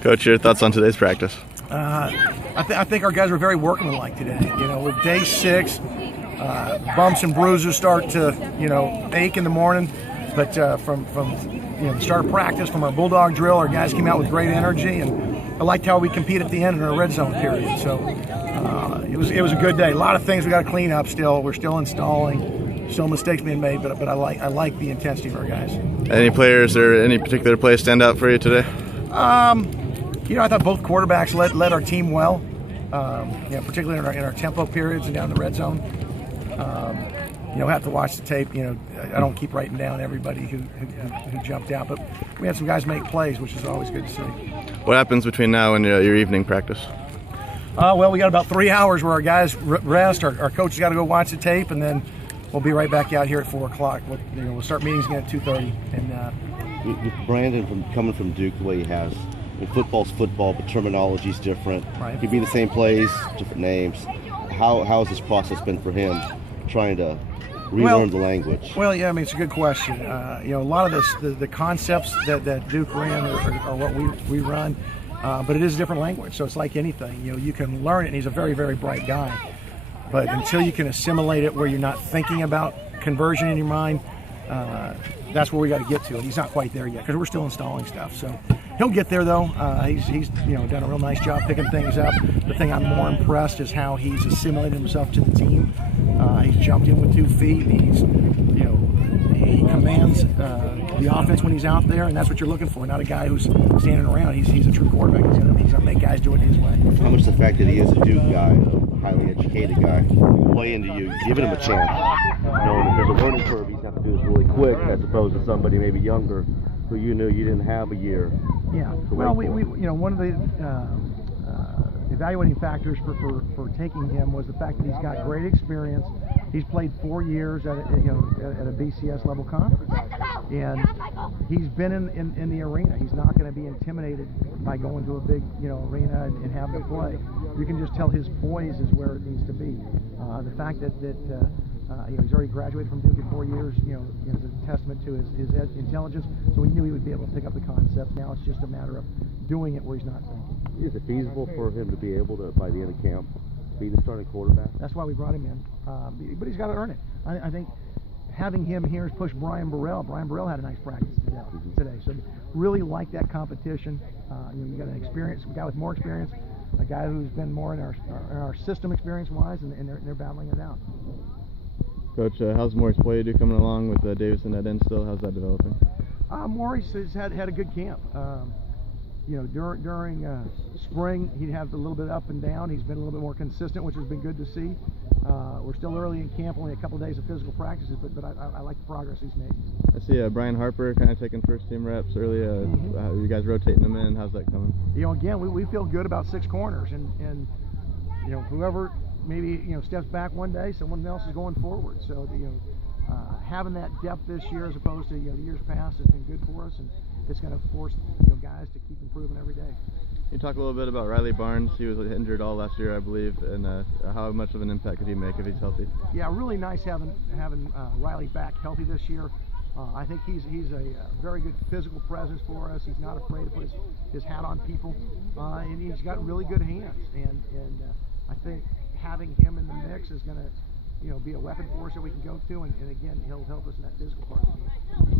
Coach, your thoughts on today's practice? I think our guys were very workmanlike today. With day 6, bumps and bruises start to ache in the morning, but from the start of practice, from our bulldog drill, our guys came out with great energy, and I liked how we compete at the end in our red zone period. So it was a good day. A lot of things we got to clean up still. We're still installing, still mistakes being made, but I like the intensity of our guys. Any players or any particular plays stand out for you today? I thought both quarterbacks led our team well, particularly in our tempo periods and down the red zone. Have to watch the tape. I don't keep writing down everybody who jumped out, but we had some guys make plays, which is always good to see. What happens between now and your evening practice? Well, we got about 3 hours where our guys rest. Our coaches got to go watch the tape, and then we'll be right back out here at 4 o'clock. We'll start meetings again at 2:30. And with Brandon coming from Duke the way he has, football's football, but terminology's different. Right. It could be the same plays, different names. How has this process been for him, trying to relearn the language? Well, yeah, it's a good question. A lot of the concepts that Duke ran are what we run, but it is a different language. So it's like anything. You can learn it, and he's a very, very bright guy. But until you can assimilate it where you're not thinking about conversion in your mind, that's where we got to get to. And he's not quite there yet because we're still installing stuff. So he'll get there, though. He's done a real nice job picking things up. The thing I'm more impressed is how he's assimilated himself to the team. He's jumped in with 2 feet. He commands the offense when he's out there, and that's what you're looking for. Not a guy who's standing around. He's a true quarterback. He's gonna make guys do it his way. How much the fact that he is a Duke guy, a highly educated guy, play into you, giving him a chance, knowing that there's a learning curve, he's have to do this really quick, as opposed to somebody maybe younger who you knew you didn't have a year. Yeah. Well, we one of the evaluating factors for taking him was the fact that he's got great experience. He's played 4 years at a BCS level conference, and he's been in the arena. He's not going to be intimidated by going to a big arena and having to play. You can just tell his poise is where it needs to be. The fact that he's already graduated from Duke in 4 years, is a testament to his intelligence. So we knew he would be able to pick up the concepts. Now it's just a matter of doing it where he's not thinking. Is it feasible for him to be able to, by the end of camp, be the starting quarterback? That's why we brought him in. But he's got to earn it. I think having him here has pushed Brian Burrell. Brian Burrell had a nice practice today. So really like that competition. You got an a guy with more experience, a guy who's been more in our system experience-wise, and they're battling it out. Coach, how's Maurice Poyedu coming along with Davison at end still? How's that developing? Maurice has had a good camp. During spring, he'd have a little bit up and down. He's been a little bit more consistent, which has been good to see. We're still early in camp, only a couple of days of physical practices, but I like the progress he's made. I see Brian Harper kind of taking first team reps early. You guys rotating them in. How's that coming? Again, we feel good about 6 corners, and whoever maybe steps back one day, someone else is going forward. So having that depth this year as opposed to the years past has been good for us, and it's going to force guys to keep improving every day. Can you talk a little bit about Riley Barnes? He was injured all last year, I believe, and how much of an impact could he make if he's healthy? Yeah, really nice having Riley back healthy this year. I think he's a very good physical presence for us. He's not afraid to put his hat on people, and he's got really good hands. And I think having him in the mix is going to be a weapon for us that we can go to, and again, he'll help us in that physical part of the game.